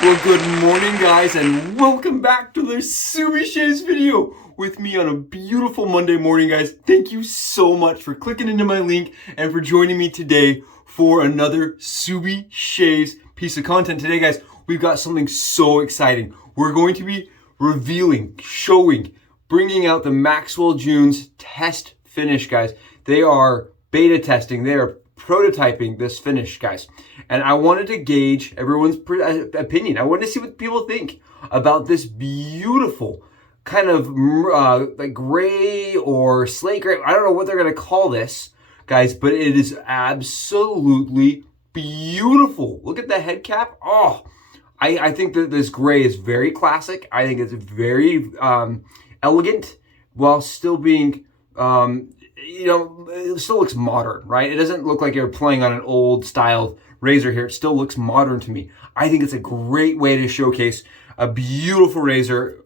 Well, good morning, guys, and welcome back to the SUBIE Shaves video with me on a beautiful Monday morning, guys. Thank you so much for clicking into my link and for joining me today for another SUBIE Shaves piece of content. Today, guys, we've got something so exciting. We're going to be revealing, showing, bringing out the Maxwell Junes test finish, guys. They are beta testing. They are prototyping this finish, guys, and I wanted to gauge everyone's opinion. I wanted to see what people think about this beautiful kind of like gray or slate gray. I don't know what they're gonna call this, guys, but it is absolutely beautiful. Look at the head cap. Oh, I think that this gray is very classic. I think it's very elegant while still being it still looks modern, right? It doesn't look like you're playing on an old style razor here. It still looks modern to me. I think it's a great way to showcase a beautiful razor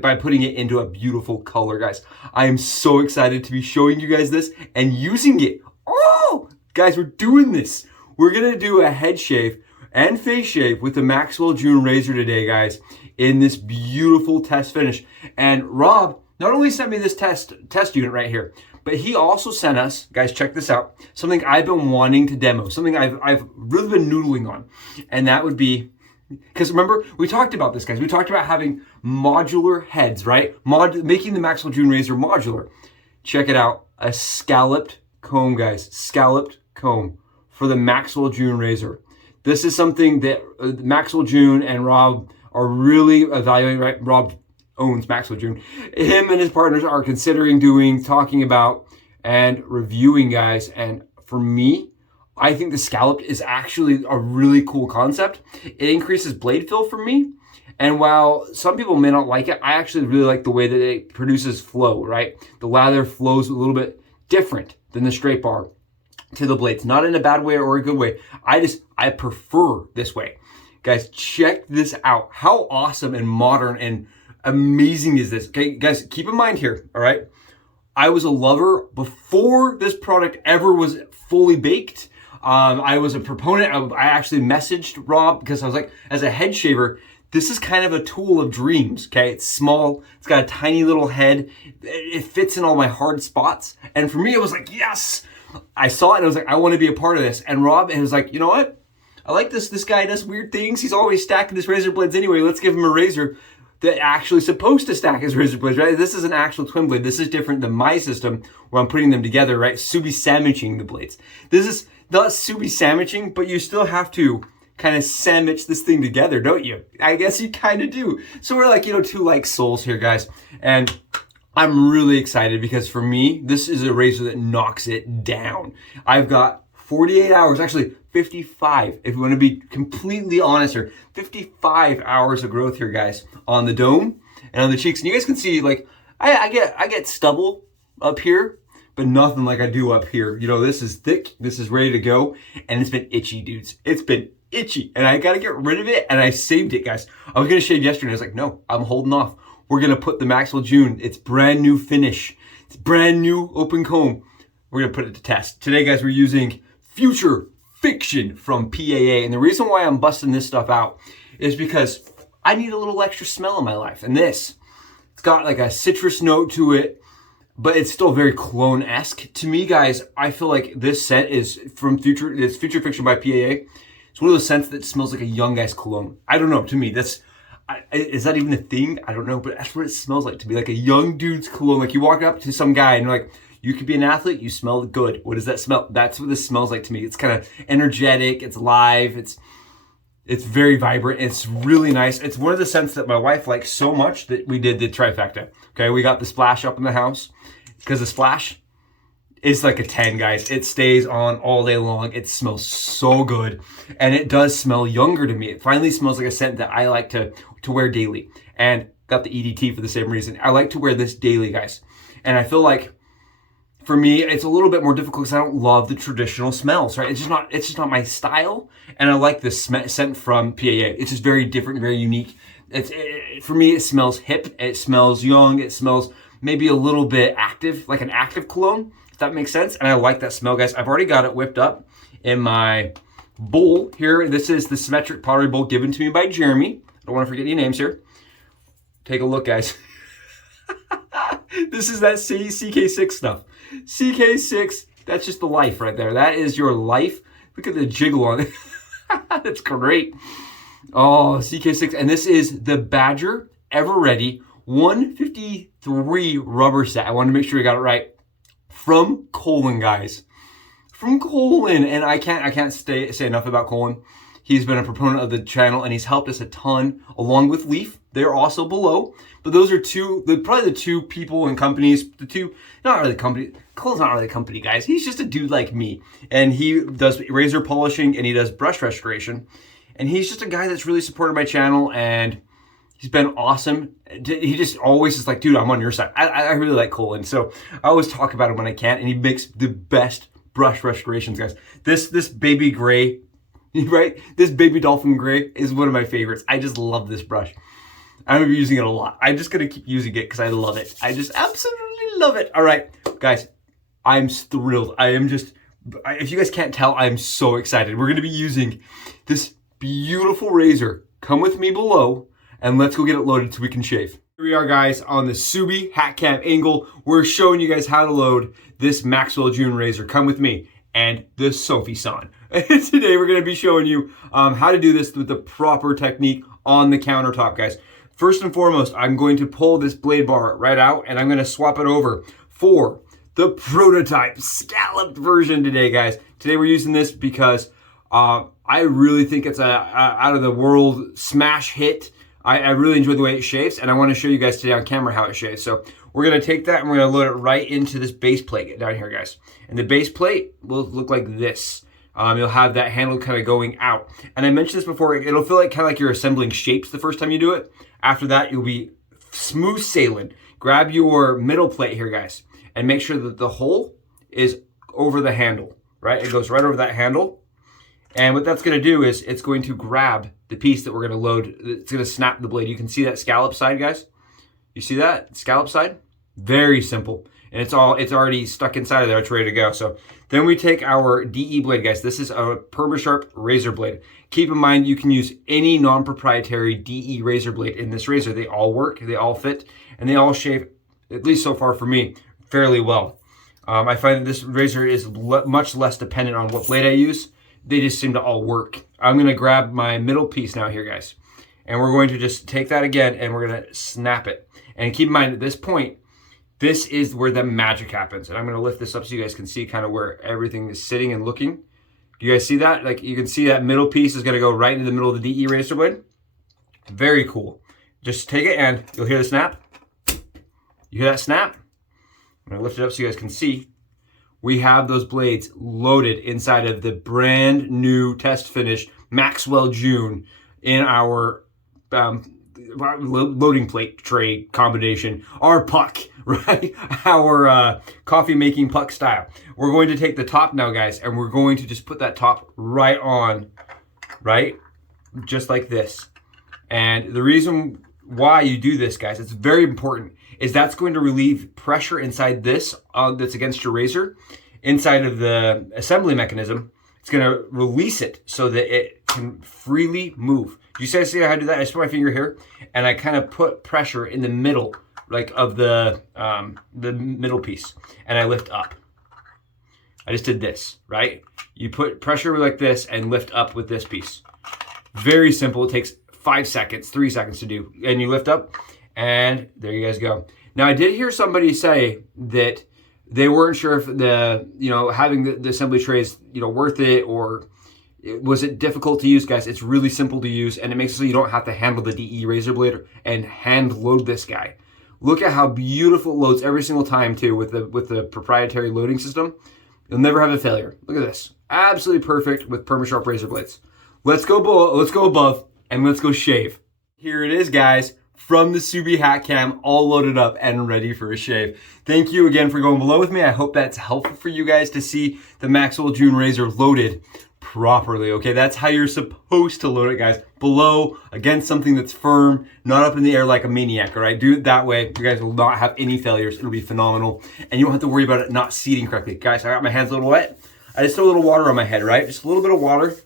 by putting it into a beautiful color, guys. I am so excited to be showing you guys this and using it. Oh, guys, we're doing this. We're gonna do a head shave and face shave with the Maxwell June razor today, guys, in this beautiful test finish. And Rob not only sent me this test unit right here, but he also sent us, guys, check this out, something I've been wanting to demo, something I've really been noodling on. And that would be, because remember, we talked about this, guys. We talked about having modular heads, right? Making the Maxwell June razor modular. Check it out, a scalloped comb, guys. Scalloped comb for the Maxwell June razor. This is something that Maxwell June and Rob are really evaluating, right? Rob owns Maxwell June. Him and his partners are considering doing, talking about, and reviewing, guys. And for me, I think the scalloped is actually a really cool concept. It increases blade fill for me. And while some people may not like it, I actually really like the way that it produces flow, right? The lather flows a little bit different than the straight bar to the blades. Not in a bad way or a good way. I prefer this way. Guys, check this out. How awesome and modern and amazing is this? Okay, guys, keep in mind here, all right? I was a lover before this product ever was fully baked. I was a proponent. I actually messaged Rob because I was like, as a head shaver, this is kind of a tool of dreams, okay? It's small. It's got a tiny little head. It fits in all my hard spots. And for me, it was like, yes. I saw it and I was like, I want to be a part of this. And Rob, was like, you know what? I like this. This guy does weird things. He's always stacking his razor blades anyway. Let's give him a razor that actually supposed to stack his razor blades, right? This is an actual twin blade. This is different than my system where I'm putting them together, right? SUBIE sandwiching the blades. This is not SUBIE sandwiching, but you still have to kind of sandwich this thing together, don't you? I guess you kind of do. So we're like, two like souls here, guys. And I'm really excited because for me, this is a razor that knocks it down. I've got 48 hours, actually 55, if you want to be completely honest here, 55 hours of growth here, guys, on the dome and on the cheeks. And you guys can see, like, I get stubble up here, but nothing like I do up here. This is thick, this is ready to go, and it's been itchy, dudes. It's been itchy, and I got to get rid of it, and I saved it, guys. I was going to shave yesterday, I was like, no, I'm holding off. We're going to put the Maxwell June, it's brand new finish. It's brand new open comb. We're going to put it to test. Today, guys, we're using Future Fiction from PAA. And the reason why I'm busting this stuff out is because I need a little extra smell in my life. And it's got like a citrus note to it, but it's still very cologne-esque. To me, guys, I feel like this scent is from it's Future Fiction by PAA. It's one of those scents that smells like a young guy's cologne. I don't know, to me, is that even a thing? I don't know, but that's what it smells like to me, like a young dude's cologne. Like you walk up to some guy and you're like, you could be an athlete, you smell good. What does that smell? That's what this smells like to me. It's kind of energetic, it's live, it's very vibrant, it's really nice. It's one of the scents that my wife likes so much that we did the trifecta. Okay, we got the splash up in the house because the splash is like a 10, guys. It stays on all day long. It smells so good. And it does smell younger to me. It finally smells like a scent that I like to wear daily. And got the EDT for the same reason. I like to wear this daily, guys. And I feel like for me, it's a little bit more difficult because I don't love the traditional smells, right? It's just not my style. And I like this scent from PAA. It's just very different, very unique. For me, it smells hip. It smells young. It smells maybe a little bit active, like an active cologne, if that makes sense. And I like that smell, guys. I've already got it whipped up in my bowl here. This is the symmetric pottery bowl given to me by Jeremy. I don't want to forget any names here. Take a look, guys. This is that CK6 stuff. CK6, that's just the life right there. That is your life. Look at the jiggle on it. That's great. Oh, CK6. And this is the Badger Ever Ready 153 rubber set. I wanted to make sure we got it right. From Colin, guys. From Colin. And I can't say enough about Colin. He's been a proponent of the channel and he's helped us a ton, along with Leaf. They're also below. But those are probably the two people and companies, not really company. Colin's not really a company, guys. He's just a dude like me. And he does razor polishing and he does brush restoration. And he's just a guy that's really supported my channel and he's been awesome. He just always is like, dude, I'm on your side. I really like Colin. So I always talk about him when I can. And he makes the best brush restorations, guys. This baby gray, right? This baby Dolphin gray is one of my favorites. I just love this brush. I'm gonna be using it a lot. I'm just gonna keep using it because I love it. I just absolutely love it. All right, guys, I'm thrilled. If you guys can't tell, I'm so excited. We're gonna be using this beautiful razor. Come with me below and let's go get it loaded so we can shave. Here we are, guys, on the SUBIE hat cam angle. We're showing you guys how to load this Maxwell June razor. Come with me and the Sophie-san. Today we're gonna be showing you how to do this with the proper technique on the countertop, guys. First and foremost, I'm going to pull this blade bar right out and I'm going to swap it over for the prototype scalloped version today, guys. Today we're using this because I really think it's a out of the world smash hit. I really enjoy the way it shaves and I want to show you guys today on camera how it shaves. So we're going to take that and we're going to load it right into this base plate down here, guys. And the base plate will look like this. You'll have that handle kind of going out. And I mentioned this before, it'll feel like kind of like you're assembling shapes the first time you do it. After that, you'll be smooth sailing. Grab your middle plate here, guys, and make sure that the hole is over the handle, right? It goes right over that handle. And what that's gonna do is it's going to grab the piece that we're gonna load. It's gonna snap the blade. You can see that scallop side, guys. You see that scallop side? Very simple. And it's already stuck inside of there. It's ready to go. So then we take our DE blade, guys. This is a Permasharps razor blade. Keep in mind, you can use any non-proprietary DE razor blade in this razor. They all work, they all fit, and they all shave, at least so far for me, fairly well. I find that this razor is much less dependent on what blade I use. They just seem to all work. I'm gonna grab my middle piece now here, guys. And we're going to just take that again and we're gonna snap it. And keep in mind, at this point, this is where the magic happens. And I'm gonna lift this up so you guys can see kind of where everything is sitting and looking. Do you guys see that? Like you can see that middle piece is gonna go right into the middle of the DE razor blade. Very cool. Just take it and you'll hear the snap. You hear that snap? I'm gonna lift it up so you guys can see. We have those blades loaded inside of the brand new test finish Maxwell June in our loading plate tray combination, our puck, right? Our coffee making puck style. We're going to take the top now, guys, and we're going to just put that top right on, right? Just like this. And the reason why you do this, guys, it's very important, is that's going to relieve pressure inside this that's against your razor, inside of the assembly mechanism. It's going to release it so that it can freely move. You see how I do that? I just put my finger here and I kind of put pressure in the middle, like of the middle piece, and I lift up. I just did this, right? You put pressure like this and lift up with this piece. Very simple. It takes 5 seconds, 3 seconds to do, and you lift up, and there you guys go. Now I did hear somebody say that they weren't sure if having the assembly tray is worth it, or was it difficult to use, guys? It's really simple to use, and it makes it so you don't have to handle the DE razor blade and hand load this guy. Look at how beautiful it loads every single time too with the proprietary loading system. You'll never have a failure. Look at this, absolutely perfect with Permasharps razor blades. Let's go above and let's go shave. Here it is, guys, from the SUBIE hat cam, all loaded up and ready for a shave. Thank you again for going below with me. I hope that's helpful for you guys to see the Maxwell June razor loaded properly, okay? That's how you're supposed to load it, guys. Below, against something that's firm, not up in the air like a maniac, all right? Do it that way. You guys will not have any failures. It'll be phenomenal. And you don't have to worry about it not seating correctly. Guys, I got my hands a little wet. I just throw a little water on my head, right? Just a little bit of water.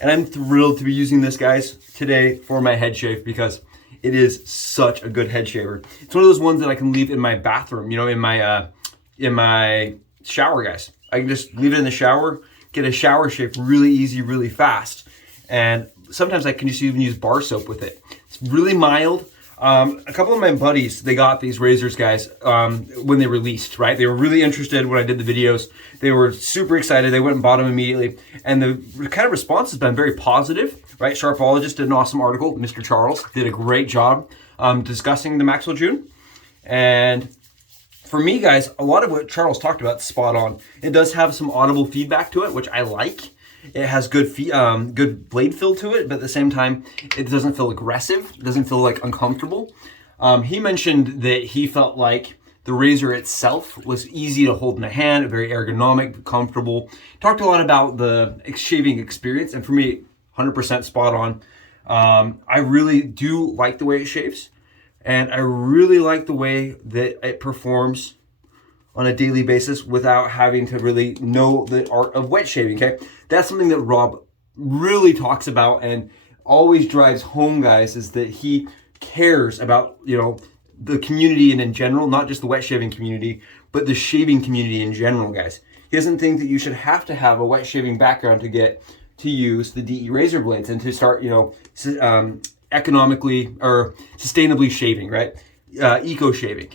And I'm thrilled to be using this, guys, today for my head shave because it is such a good head shaver. It's one of those ones that I can leave in my bathroom, you know, in my shower, guys. I can just leave it in the shower, get a shower shave really easy, really fast. And sometimes I can just even use bar soap with it. It's really mild. A couple of my buddies, they got these razors, guys, when they released, right? They were really interested when I did the videos. They were super excited. They went and bought them immediately. And the kind of response has been very positive, right? Sharpologist did an awesome article. Mr. Charles did a great job discussing the Maxwell June. And for me, guys, a lot of what Charles talked about is spot on. It does have some audible feedback to it, which I like. It has good good blade feel to it, but at the same time, it doesn't feel aggressive. It doesn't feel like uncomfortable. He mentioned that he felt like the razor itself was easy to hold in the hand, very ergonomic, comfortable. Talked a lot about the shaving experience, and for me, 100% spot on. I really do like the way it shaves, and I really like the way that it performs on a daily basis without having to really know the art of wet shaving, okay? That's something that Rob really talks about and always drives home, guys, is that he cares about, you know, the community and in general, not just the wet shaving community, but the shaving community in general, guys. He doesn't think that you should have to have a wet shaving background to get to use the DE razor blades and to start, you know, economically or sustainably shaving, right? Eco shaving.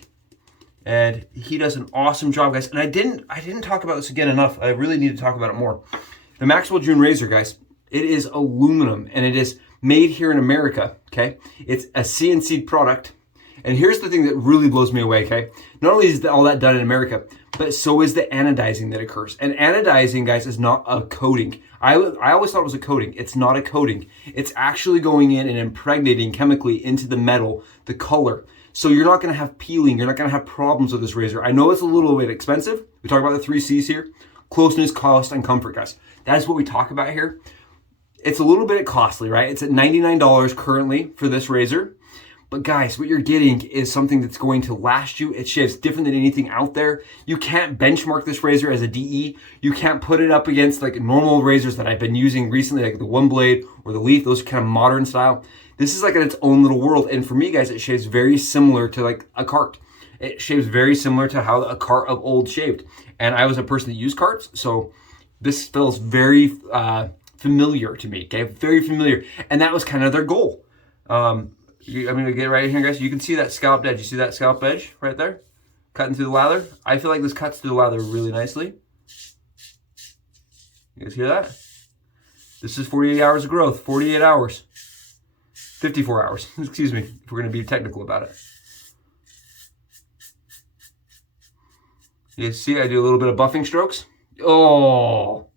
And he does an awesome job, guys. And I didn't talk about this again enough. I really need to talk about it more. The Maxwell June razor, guys, it is aluminum and it is made here in America, okay? It's a CNC product. And here's the thing that really blows me away, okay? Not only is all that done in America, but so is the anodizing that occurs. And anodizing, guys, is not a coating. I always thought it was a coating. It's not a coating. It's actually going in and impregnating chemically into the metal, the color. So you're not going to have peeling. You're not going to have problems with this razor. I know it's a little bit expensive. We talk about the 3 C's here. Closeness, cost, and comfort, guys. That is what we talk about here. It's a little bit costly, right? It's at $99 currently for this razor. But guys, what you're getting is something that's going to last you. It shaves different than anything out there. You can't benchmark this razor as a DE. You can't put it up against like normal razors that I've been using recently, like the OneBlade or the Leaf. Those are kind of modern style. This is like in its own little world. And for me, guys, it shaves very similar to like a cart. It shaves very similar to how a cart of old shaved. And I was a person that used carts, so this feels very familiar to me, okay? Very familiar. And that was kind of their goal. I'm gonna get right in here, guys. You can see that scalloped edge. You see that scalloped edge right there? Cutting through the lather. I feel like this cuts through the lather really nicely. You guys hear that? This is 48 hours of growth, 48 hours. 54 hours, excuse me, if we're gonna be technical about it. You see, I do a little bit of buffing strokes. Oh,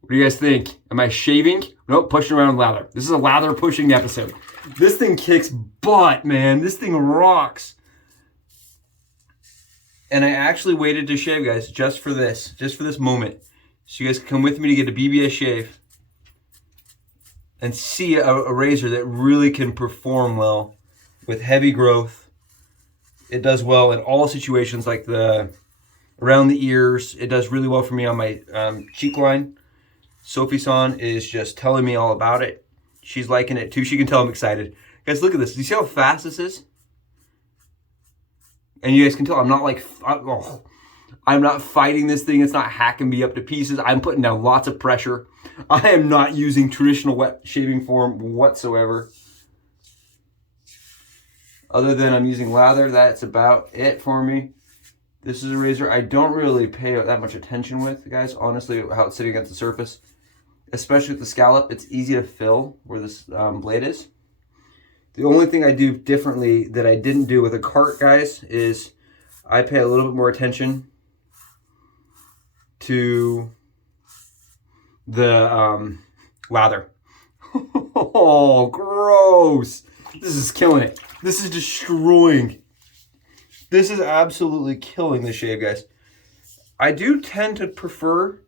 what do you guys think? Am I shaving? Nope, pushing around lather. This is a lather pushing episode. This thing kicks butt, man. This thing rocks. And I actually waited to shave, guys, just for this moment. So you guys can come with me to get a BBS shave and see a razor that really can perform well with heavy growth. It does well in all situations, like around the ears. It does really well for me on my cheek line. Sophie-san is just telling me all about it. She's liking it too. She can tell I'm excited. Guys, look at this. Do you see how fast this is? And you guys can tell I'm not like, I'm not fighting this thing. It's not hacking me up to pieces. I'm putting down lots of pressure. I am not using traditional wet shaving form whatsoever. Other than I'm using lather, that's about it for me. This is a razor I don't really pay that much attention with, guys, honestly, how it's sitting against the surface. Especially with the scallop, it's easy to fill where this blade is. The only thing I do differently that I didn't do with a cart, guys, is I pay a little bit more attention to the lather. Oh, gross. This is killing it. This is destroying. This is absolutely killing the shave, guys. I do tend to prefer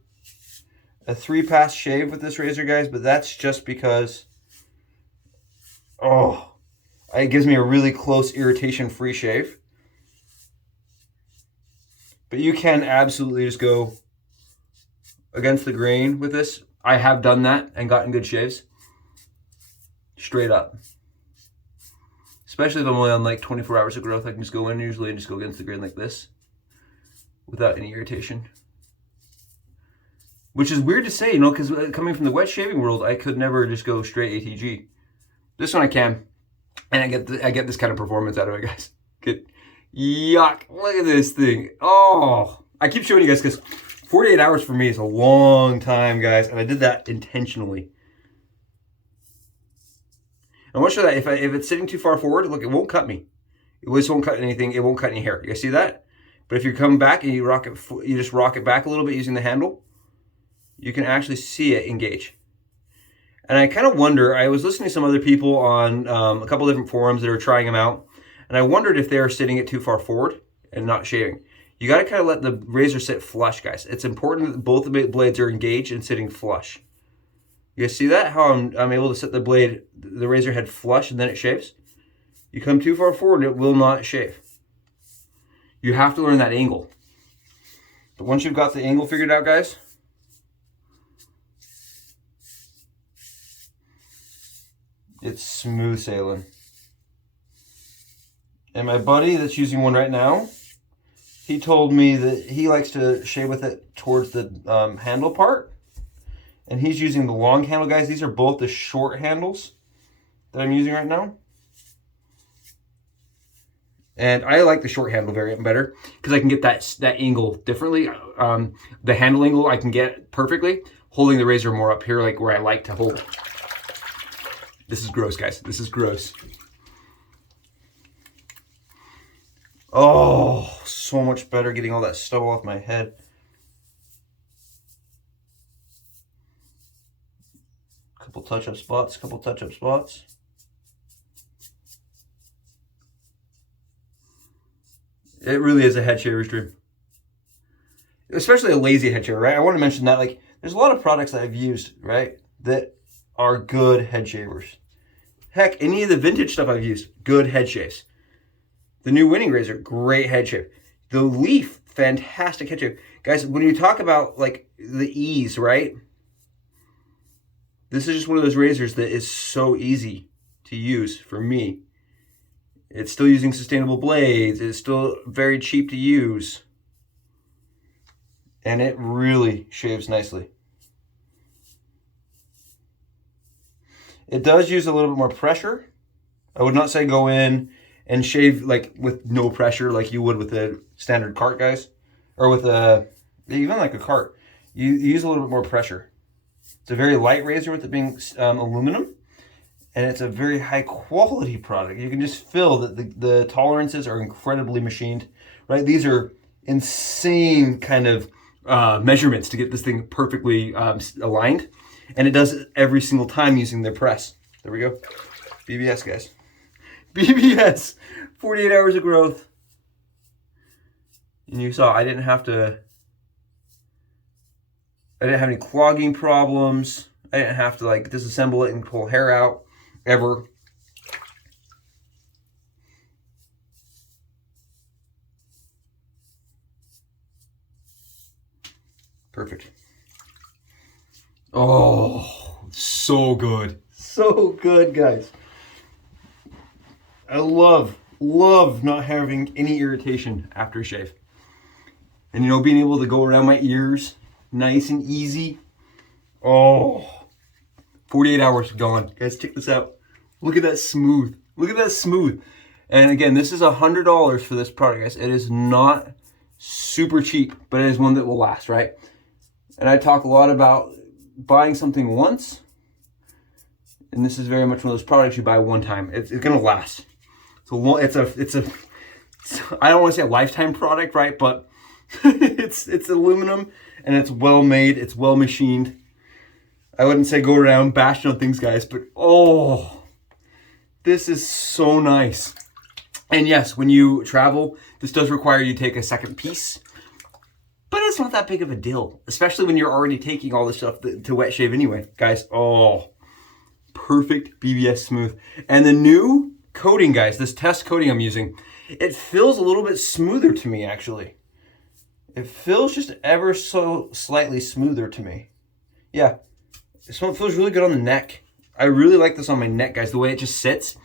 a 3-pass shave with this razor, guys, but that's just because, it gives me a really close irritation-free shave. But you can absolutely just go against the grain with this. I have done that and gotten good shaves. Straight up. Especially if I'm only on like 24 hours of growth, I can just go in usually and just go against the grain like this without any irritation. Which is weird to say, you know, because coming from the wet shaving world, I could never just go straight ATG. This one I can, and I get this kind of performance out of it, guys. Yuck! Look at this thing. Oh, I keep showing you guys because 48 hours for me is a long time, guys, and I did that intentionally. I want to show that if it's sitting too far forward, look, it won't cut me. It just won't cut anything. It won't cut any hair. You guys see that? But if you come back and you just rock it back a little bit using the handle, you can actually see it engage. And I kind of wonder, I was listening to some other people on a couple different forums that are trying them out, and I wondered if they're sitting it too far forward and not shaving. You got to kind of let the razor sit flush, guys. It's important that both the blades are engaged and sitting flush. You guys see that? How I'm able to set the blade, the razor head flush, and then it shaves? You come too far forward, it will not shave. You have to learn that angle. But once you've got the angle figured out, guys, it's smooth sailing. And my buddy that's using one right now, he told me that he likes to shave with it towards the handle part. And he's using the long handle, guys. These are both the short handles that I'm using right now. And I like the short handle variant better because I can get that angle differently. The handle angle I can get perfectly, holding the razor more up here, like where I like to hold it. This is gross, guys. This is gross. Oh, so much better getting all that stubble off my head. Couple touch-up spots, couple touch-up spots. It really is a head shaver's dream. Especially a lazy head shaver, right? I want to mention that, like, there's a lot of products that I've used, right, that are good head shavers. Heck, any of the vintage stuff I've used, good head shaves. The new Winning razor, great head shave. The Leaf, fantastic head shave. Guys, when you talk about, like, the ease, right? This is just one of those razors that is so easy to use for me. It's still using sustainable blades. It's still very cheap to use. And it really shaves nicely. It does use a little bit more pressure. I would not say go in and shave like with no pressure like you would with a standard cart, guys. Or with even like a cart. You use a little bit more pressure. It's a very light razor with it being aluminum. And it's a very high quality product. You can just feel that the tolerances are incredibly machined, right? These are insane kind of measurements to get this thing perfectly aligned. And it does it every single time using the press. There we go. BBS, guys. BBS. 48 hours of growth. And you saw I didn't have any clogging problems. I didn't have to like disassemble it and pull hair out. Ever. Perfect. Oh, so good. So good, guys. I love not having any irritation after a shave. And you know, being able to go around my ears nice and easy. Oh, 48 hours gone. Guys, check this out. Look at that smooth. Look at that smooth. And again, this is $100 for this product, guys. It is not super cheap, but it is one that will last, right? And I talk a lot about buying something once. And this is very much one of those products you buy one time. It's gonna last. So it's I don't want to say a lifetime product, right? But it's aluminum and it's well made. It's well machined. I wouldn't say go around bashing on things, guys, but oh, this is so nice. And yes, when you travel, this does require you to take a second piece, but it's not that big of a deal, especially when you're already taking all this stuff to wet shave anyway. Guys, oh, perfect BBS smooth. And the new coating, guys, this test coating I'm using, it feels a little bit smoother to me, actually. It feels just ever so slightly smoother to me. Yeah, this one feels really good on the neck. I really like this on my neck, guys, the way it just sits.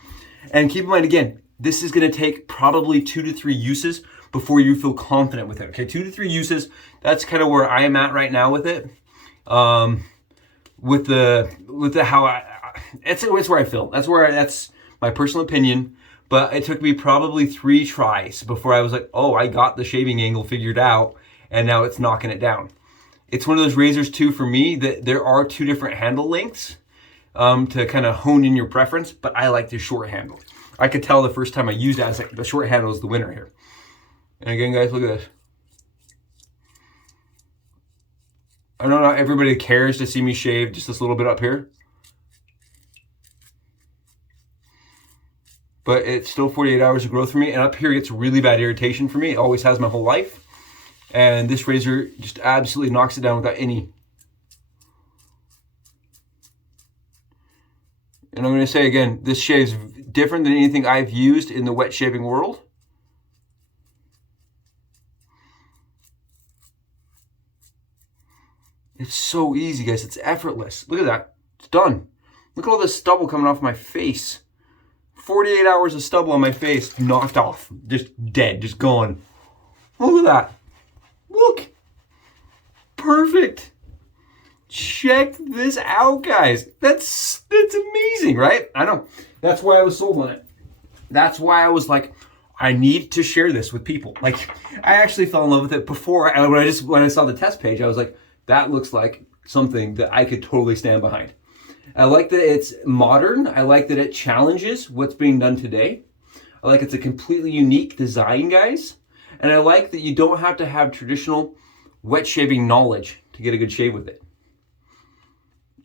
And keep in mind, again, this is gonna take probably 2 to 3 uses before you feel confident with it, okay? 2 to 3 uses, that's kind of where I am at right now with it. With the how it's where I feel. That's my personal opinion. But it took me probably 3 tries before I was like, oh, I got the shaving angle figured out, and now it's knocking it down. It's one of those razors too, for me, that there are 2 different handle lengths to kind of hone in your preference, but I like the short handle. I could tell the first time I used it, I was like, the short handle is the winner here. And again, guys, look at this. I know not everybody cares to see me shave just this little bit up here, but it's still 48 hours of growth for me. And up here, it's really bad irritation for me. It always has my whole life. And this razor just absolutely knocks it down without any. And I'm going to say again, this shaves different than anything I've used in the wet shaving world. It's so easy, guys. It's effortless. Look at that. It's done. Look at all this stubble coming off my face. 48 hours of stubble on my face, knocked off, just dead, just gone. Look at that. Look. Perfect. Check this out, guys. That's amazing, right? I know. That's why I was sold on it. That's why I was like, I need to share this with people. Like, I actually fell in love with it before. When I saw the test page, I was like, that looks like something that I could totally stand behind. I like that it's modern. I like that it challenges what's being done today. I like it's a completely unique design, guys. And I like that you don't have to have traditional wet shaving knowledge to get a good shave with it.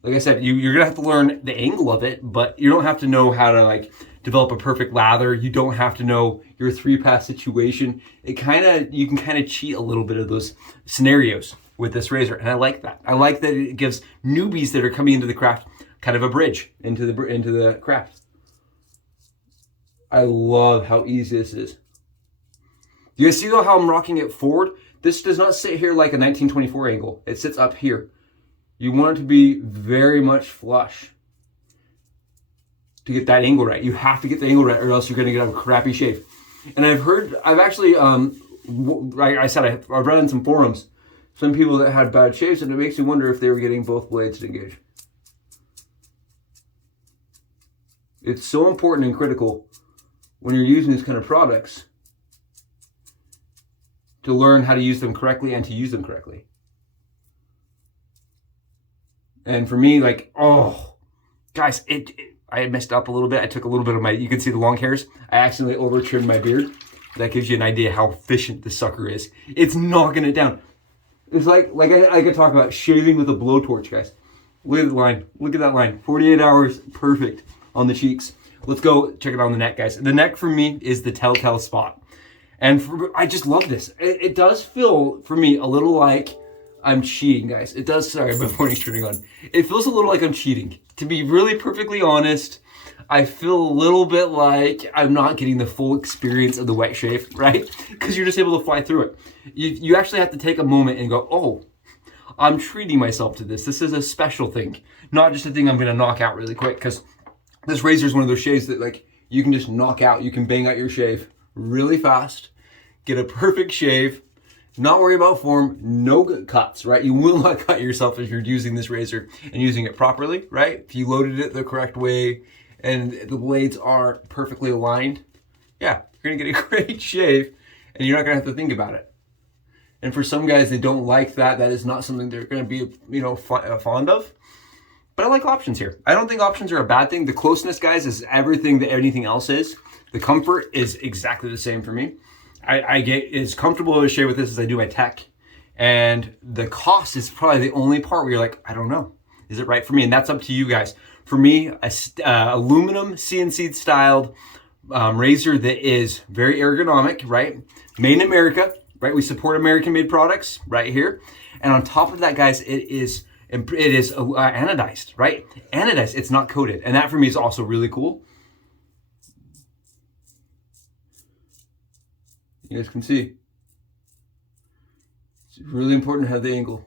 Like I said, you're gonna have to learn the angle of it, but you don't have to know how to like develop a perfect lather. You don't have to know your 3-pass situation. You can kind of cheat a little bit of those scenarios with this razor, and I like that. I like that it gives newbies that are coming into the craft kind of a bridge into the craft. I love how easy this is. You guys see though how I'm rocking it forward? This does not sit here like a 1924 angle. It sits up here. You want it to be very much flush to get that angle right. You have to get the angle right, or else you're going to get a crappy shave. And I've actually, like I said, I've read in some forums, some people that had bad shaves, and it makes me wonder if they were getting both blades to engage. It's so important and critical when you're using these kind of products to learn how to use them correctly and to use them correctly. And for me, like, oh, guys, I messed up a little bit. I took a little bit of you can see the long hairs. I accidentally over trimmed my beard. That gives you an idea how efficient this sucker is. It's knocking it down. It's like I could talk about shaving with a blowtorch, guys. Look at the line. Look at that line. 48 hours, perfect on the cheeks. Let's go check it out on the neck, guys. The neck for me is the telltale spot. And I just love this. It does feel, for me, a little like I'm cheating, guys. It does, sorry, my morning's turning on. It feels a little like I'm cheating. To be really perfectly honest, I feel a little bit like I'm not getting the full experience of the wet shave, right? Because you're just able to fly through it. You actually have to take a moment and go, oh, I'm treating myself to this. This is a special thing, not just a thing I'm gonna knock out really quick, because this razor is one of those shaves that like you can just knock out. You can bang out your shave really fast, get a perfect shave, not worry about form, no cuts, right? You will not cut yourself if you're using this razor and using it properly, right? If you loaded it the correct way and the blades are perfectly aligned, yeah, you're gonna get a great shave and you're not gonna have to think about it. And for some guys, they don't like that. That is not something they're gonna be, fond of. But I like options here. I don't think options are a bad thing. The closeness, guys, is everything that anything else is. The comfort is exactly the same for me. I get as comfortable to shave with this as I do my tech. And the cost is probably the only part where you're like, I don't know. Is it right for me? And that's up to you guys. For me, aluminum CNC styled razor that is very ergonomic, right? Made in America, right? We support American made products right here. And on top of that, guys, it is anodized, right? Anodized, it's not coated. And that for me is also really cool. You guys can see. It's really important to have the angle.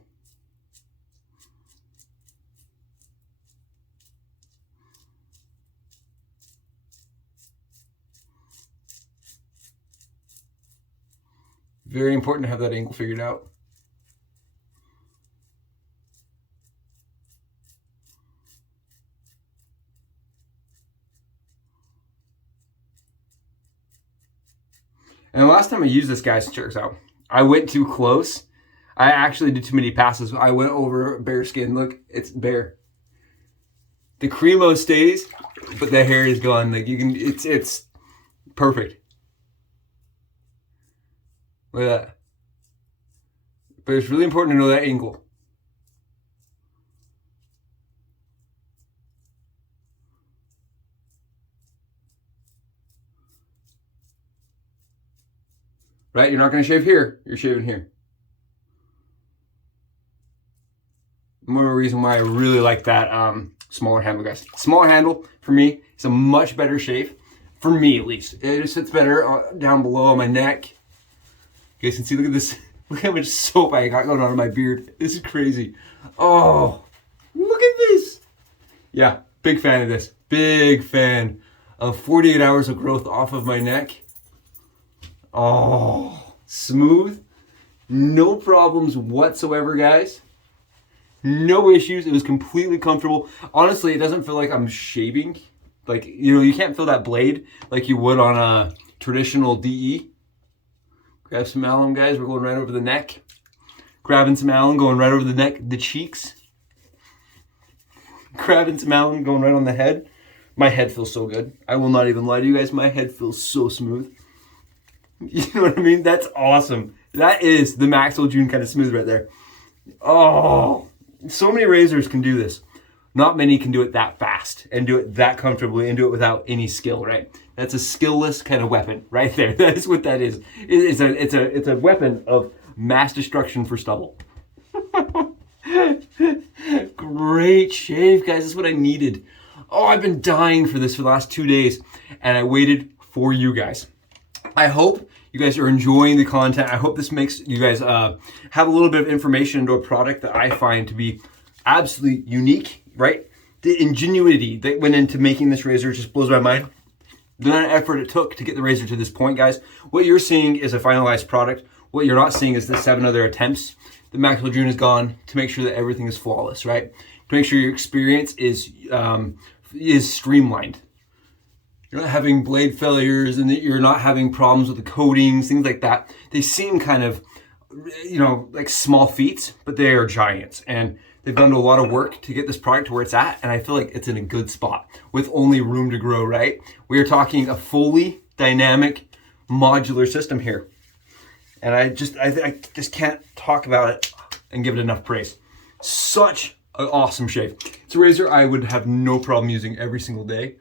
Very important to have that angle figured out. And the last time I used this, guys, checks out. I went too close. I actually did too many passes. I went over bare skin. Look, it's bare. The Cremo stays, but the hair is gone. Like you can, it's perfect. Look at that. But it's really important to know that angle. Right? You're not going to shave here. You're shaving here. More reason why I really like that smaller handle, guys. Smaller handle, for me, is a much better shave. For me, at least. It just sits better down below my neck. You guys can see, look at this. Look how much soap I got going on in my beard. This is crazy. Oh, look at this. Yeah, big fan of this. Big fan of 48 hours of growth off of my neck. Oh, smooth. No problems whatsoever, guys. No issues. It was completely comfortable. Honestly, it doesn't feel like I'm shaving. Like, you know, you can't feel that blade like you would on a traditional DE. Grab some alum, guys. We're going right over the neck. Grabbing some alum, going right over the neck, the cheeks. Grabbing some alum, going right on the head. My head feels so good. I will not even lie to you guys. My head feels so smooth. You know what I mean? That's awesome. That is the Maxwell June kind of smooth right there. Oh, so many razors can do this. Not many can do it that fast and do it that comfortably and do it without any skill, right? That's a skillless kind of weapon right there. That is what that is. It's a weapon of mass destruction for stubble. Great shave, guys. This is what I needed. Oh, I've been dying for this for the last 2 days, and I waited for you guys. I hope you guys are enjoying the content. I hope this makes you guys have a little bit of information into a product that I find to be absolutely unique, right? The ingenuity that went into making this razor just blows my mind. The amount of effort it took to get the razor to this point, guys. What you're seeing is a finalized product. What you're not seeing is the 7 other attempts that Maxwell June has gone to make sure that everything is flawless, right? To make sure your experience is streamlined. You're not having blade failures and that you're not having problems with the coatings, things like that. They seem kind of, you know, like small feats, but they are giants. And they've done a lot of work to get this product to where it's at. And I feel like it's in a good spot with only room to grow, right? We are talking a fully dynamic modular system here. And I just can't talk about it and give it enough praise. Such an awesome shave. It's a razor I would have no problem using every single day.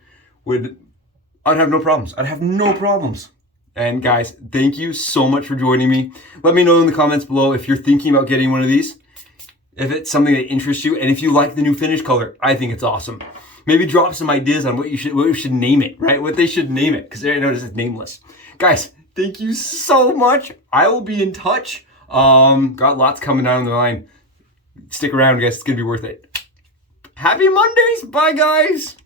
I'd have no problems. I'd have no problems. And guys, thank you so much for joining me. Let me know in the comments below if you're thinking about getting one of these, if it's something that interests you, and if you like the new finish color. I think it's awesome. Maybe drop some ideas on what you should name it, right? What they should name it, because I notice it's nameless. Guys, thank you so much. I will be in touch. Got lots coming down the line. Stick around, guys. It's gonna be worth it. Happy Mondays. Bye, guys.